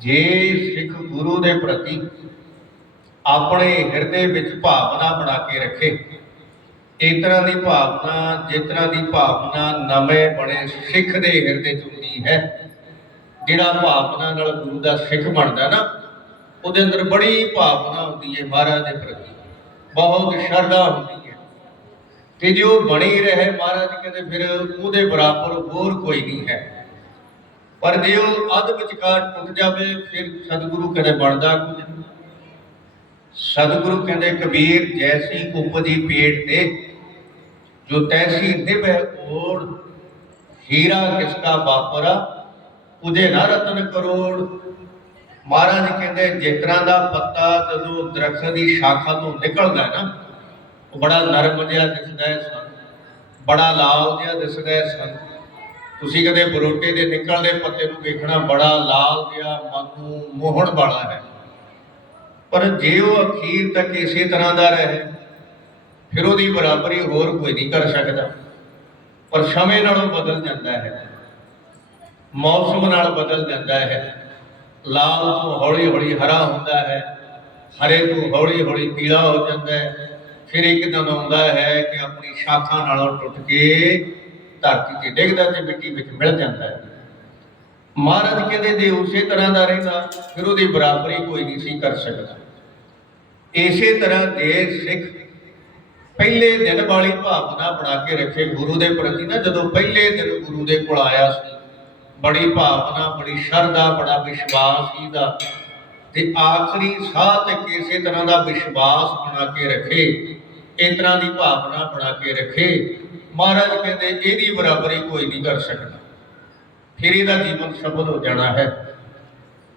ਜੇ ਸਿੱਖ ਗੁਰੂ ਦੇ ਪ੍ਰਤੀ ਆਪਣੇ ਹਿਰਦੇ ਵਿੱਚ ਭਾਵਨਾ ਬਣਾ ਕੇ ਰੱਖੇ, ਇਸ ਤਰ੍ਹਾਂ ਦੀ ਭਾਵਨਾ, ਜਿਸ ਤਰ੍ਹਾਂ ਦੀ ਭਾਵਨਾ ਨਵੇਂ ਬਣੇ ਸਿੱਖ ਦੇ ਹਿਰਦੇ 'ਚ ਹੁੰਦੀ ਹੈ, ਜਿਹੜਾ ਭਾਵਨਾ ਨਾਲ ਗੁਰੂ ਦਾ ਸਿੱਖ ਬਣਦਾ ਨਾ, ਉਹਦੇ ਅੰਦਰ ਬੜੀ ਭਾਵਨਾ ਹੁੰਦੀ ਹੈ ਮਹਾਰਾਜ ਦੇ ਪ੍ਰਤੀ। ਬਹੁਤ ਸ਼ਰਧਾ ਹੁੰਦੀ ਹੈ। ਤੇ ਜੇ ਉਹ ਬਣੀ ਰਹੇ, ਮਹਾਰਾਜ ਕਹਿੰਦੇ ਫਿਰ ਉਹਦੇ ਬਰਾਬਰ ਹੋਰ ਕੋਈ ਨਹੀਂ ਹੈ। ਪਰ ਜੇ ਉਹ ਅੱਧ ਵਿਚਕਾਰ ਟੁੱਟ ਜਾਵੇ, ਫਿਰ ਸਤਿਗੁਰੂ ਕਹਿੰਦੇ ਬਣਦਾ ਕੁਝ ਸਤਿਗੁਰੂ ਕਹਿੰਦੇ, ਕਬੀਰ ਜੈਸੀ ਉਪਜੀ ਪੇਟ ਤੇ ਜੋ ਤੈਸੀ ਨਿਭੈ ਓੜ ਹੀਰਾ ਕਿਸਕਾ ਵਾਪਰਾ? ਉਦੇ ਨਾ ਰਤਨ ਕਰੋੜ। ਮਹਾਰਾਜ ਕਹਿੰਦੇ, ਜਿਸ ਦਾ ਪੱਤਾ ਜਦੋਂ ਦਰਖਤ ਦੀ ਸ਼ਾਖਾ ਤੋਂ ਨਿਕਲਦਾ ਨਾ, ਉਹ ਬੜਾ ਨਰਮ ਜਿਹਾ ਦਿਸਦਾ ਹੈ ਸਾਨੂੰ। ਬੜਾ ਲਾਲ ਜਿਹਾ ਦਿਸਦਾ ਹੈ ਸਾਨੂੰ। ਤੁਸੀਂ ਕਦੇ ਬਰੋਟੇ ਦੇ ਨਿਕਲਦੇ ਪੱਤੇ ਨੂੰ ਵੇਖਣਾ ਬੜਾ ਲਾਲ ਜਿਹਾ, ਮਨ ਨੂੰ ਮੋਹਣ ਵਾਲਾ ਹੈ। ਪਰ ਜੇ ਉਹ ਅਖੀਰ ਤੱਕ ਇਸੇ ਤਰ੍ਹਾਂ ਦਾ ਰਹੇ, ਫਿਰ ਉਹਦੀ ਬਰਾਬਰੀ ਹੋਰ ਕੋਈ ਨਹੀਂ ਕਰ ਸਕਦਾ। ਪਰ ਸਮੇਂ ਨਾਲੋਂ ਬਦਲ ਜਾਂਦਾ ਹੈ। ਮੌਸਮ ਨਾਲ ਬਦਲ ਜਾਂਦਾ ਹੈ। ਲਾਲ ਤੋਂ ਹੌਲੀ ਹੌਲੀ ਹਰਾ ਹੁੰਦਾ ਹੈ। ਹਰੇ ਤੋਂ ਹੌਲੀ ਹੌਲੀ ਪੀਲਾ ਹੋ ਜਾਂਦਾ ਹੈ। ਫਿਰ ਇੱਕ ਦਿਨ ਆਉਂਦਾ ਹੈ ਕਿ ਆਪਣੀ ਸ਼ਾਖਾ ਨਾਲੋਂ ਟੁੱਟ ਕੇ ਧਰਤੀ ਤੇ ਡਿੱਗਦਾ ਤੇ ਮਿੱਟੀ ਵਿੱਚ ਮਿਲ ਜਾਂਦਾ ਹੈ। ਮਹਾਰਾਜ ਕਹਿੰਦੇ ਜੇ ਉਸੇ ਤਰ੍ਹਾਂ ਦਾ ਰਹਿੰਦਾ, ਫਿਰ ਉਹਦੀ ਬਰਾਬਰੀ ਕੋਈ ਨਹੀਂ ਸੀ ਕਰ ਸਕਦਾ। ਇਸੇ ਤਰ੍ਹਾਂ ਜੇ ਸਿੱਖ ਪਹਿਲੇ ਦਿਨ ਵਾਲੀ ਭਾਵਨਾ ਬਣਾ ਕੇ ਰੱਖੇ ਗੁਰੂ ਦੇ ਪ੍ਰਤੀ ਨਾ, ਜਦੋਂ ਪਹਿਲੇ ਦਿਨ ਗੁਰੂ ਦੇ ਕੋਲ ਆਇਆ ਸੀ, ਬੜੀ ਭਾਵਨਾ, ਬੜੀ ਸ਼ਰਧਾ, ਬੜਾ ਵਿਸ਼ਵਾਸ ਸੀ ਦਾ। ਤੇ ਆਖਰੀ ਸਾਹ ਤੱਕ ਇਸੇ ਤਰ੍ਹਾਂ ਦਾ ਵਿਸ਼ਵਾਸ ਬਣਾ ਕੇ ਰੱਖੇ, ਇਸ ਤਰ੍ਹਾਂ ਦੀ ਭਾਵਨਾ ਬਣਾ ਕੇ ਰੱਖੇ ਮਹਾਰਾਜ ਕਹਿੰਦੇ, ਇਹਦੀ ਬਰਾਬਰੀ ਕੋਈ ਨਹੀਂ ਕਰ ਸਕਦਾ। ਫਿਰ ਇਹਦਾ ਜੀਵਨ ਸਫਲ ਹੋ ਜਾਣਾ ਹੈ।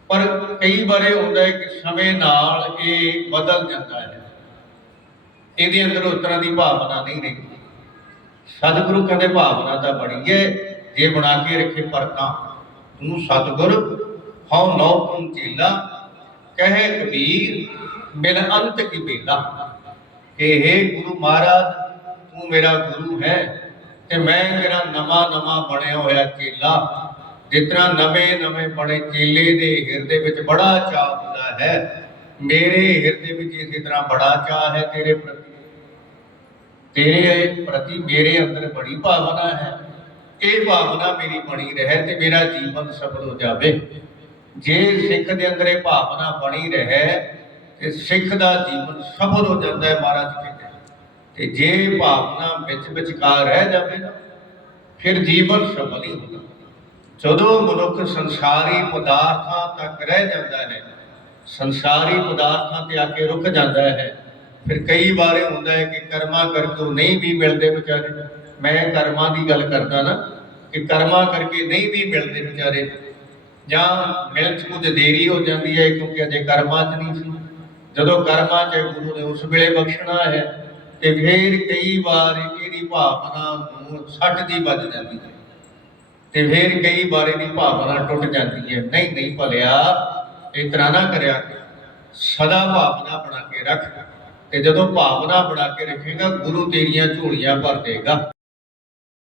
ਪਰ ਕਈ ਵਾਰ ਇਹ ਹੁੰਦਾ ਹੈ ਕਿ ਸਮੇਂ ਨਾਲ ਇਹ ਬਦਲ ਜਾਂਦਾ ਹੈ। ਇਹਦੇ ਅੰਦਰ ਉਸ ਤਰ੍ਹਾਂ ਦੀ ਭਾਵਨਾ ਨਹੀਂ ਰਹਿੰਦੀ। ਸਤਿਗੁਰੂ ਕਹਿੰਦੇ, ਭਾਵਨਾ ਤਾਂ ਬਣੀ ਹੈ। ਜੇ ਬਣਾ ਕੇ ਰੱਖੇ ਪਰਤਾਂ, ਤੂੰ ਸਤਿਗੁਰ, ਹਉ ਨੌ ਤੁਮ ਚੇਲਾ, ਕਹੇ ਕਬੀਰ, ਬਿਨ ਅੰਤ ਕੀ ਬੇਲਾ। ਇਹ ਗੁਰੂ ਮਹਾਰਾਜ ਤੂੰ ਮੇਰਾ ਗੁਰੂ ਹੈ ਤੇ ਮੈਂ ਤੇਰਾ ਨਵਾਂ ਨਵਾਂ ਬਣਿਆ ਹੋਇਆ ਚੇਲਾ। ਜਿਸ ਤਰ੍ਹਾਂ ਨਵੇਂ ਨਵੇਂ ਬਣੇ ਚੇਲੇ ਦੇ ਹਿਰਦੇ ਵਿੱਚ ਬੜਾ ਚਾਅ ਹੁੰਦਾ ਹੈ, ਮੇਰੇ ਹਿਰਦੇ ਵਿੱਚ ਇਸੇ ਤਰ੍ਹਾਂ ਬੜਾ ਚਾਅ ਹੈ ਤੇਰੇ ਪ੍ਰਤੀ। ਤੇਰੇ ਪ੍ਰਤੀ ਮੇਰੇ ਅੰਦਰ ਬੜੀ ਭਾਵਨਾ ਹੈ। ਇਹ ਭਾਵਨਾ ਮੇਰੀ ਬਣੀ ਰਹੇ ਤੇ ਮੇਰਾ ਜੀਵਨ ਸਫਲ ਹੋ ਜਾਵੇ। ਜੇ ਸਿੱਖ ਦੇ ਅੰਦਰ ਇਹ ਭਾਵਨਾ ਬਣੀ ਰਹੇ ਤੇ ਸਿੱਖ ਦਾ ਜੀਵਨ ਸਫਲ ਹੋ ਜਾਂਦਾ ਹੈ ਮਹਾਰਾਜ ਤੇ ਜੇ ਭਾਵਨਾ ਵਿੱਚ ਵਿਚਕਾਰ ਰਹਿ ਜਾਵੇ ਨਾ, ਫਿਰ ਜੀਵਨ ਸਫਲ ਨਹੀਂ ਹੁੰਦਾ। ਜਦੋਂ ਮਨੁੱਖ ਸੰਸਾਰੀ ਪਦਾਰਥਾਂ ਤੱਕ ਰਹਿ ਜਾਂਦਾ ਹੈ, ਸੰਸਾਰੀ ਪਦਾਰਥਾਂ ਤੇ ਆ ਕੇ ਰੁਕ ਜਾਂਦਾ ਹੈ, ਫਿਰ ਕਈ ਵਾਰ ਇਹ ਹੁੰਦਾ ਹੈ ਕਿ ਕਰਮਾਂ ਕਰਕੇ ਨਹੀਂ ਵੀ ਮਿਲਦੇ ਵਿਚਾਰੇ। ਮੈਂ ਕਰਮਾਂ ਦੀ ਗੱਲ ਕਰਦਾ ਨਾ, ਕਿ ਕਰਮਾਂ ਕਰਕੇ ਨਹੀਂ ਵੀ ਮਿਲਦੇ ਵਿਚਾਰੇ। ਜਾਂ ਮਿਲਣ 'ਚ ਕੁਝ ਦੇਰੀ ਹੋ ਜਾਂਦੀ ਹੈ ਕਿਉਂਕਿ ਅਜੇ ਕਰਮਾਂ 'ਚ ਨਹੀਂ ਸੀ। ਜਦੋਂ ਕਰਮਾਂ 'ਚ ਗੁਰੂ ਨੇ ਉਸ ਵੇਲੇ ਬਖਸ਼ਣਾ ਹੈ। ਤੇ ਫਿਰ ਕਈ ਵਾਰ ਇਹਦੀ ਭਾਵਨਾ ਨੂੰ ਸੱਟ ਦੀ ਵੱਜ ਜਾਂਦੀ ਹੈ। ਤੇ ਫੇਰ ਕਈ ਵਾਰ ਇਹਦੀ ਭਾਵਨਾ ਟੁੱਟ ਜਾਂਦੀ ਹੈ। ਨਹੀਂ ਨਹੀਂ ਭਲਿਆ ਇਸ ਤਰ੍ਹਾਂ ਨਾ ਕਰਿਆ ਸਦਾ ਭਾਵਨਾ ਬਣਾ ਕੇ ਰੱਖ। ਤੇ ਜਦੋਂ ਭਾਵਨਾ ਬਣਾ ਕੇ ਰੱਖੇਗਾ, ਗੁਰੂ ਤੇਰੀਆਂ ਝੋਲੀਆਂ ਭਰ ਦੇਗਾ।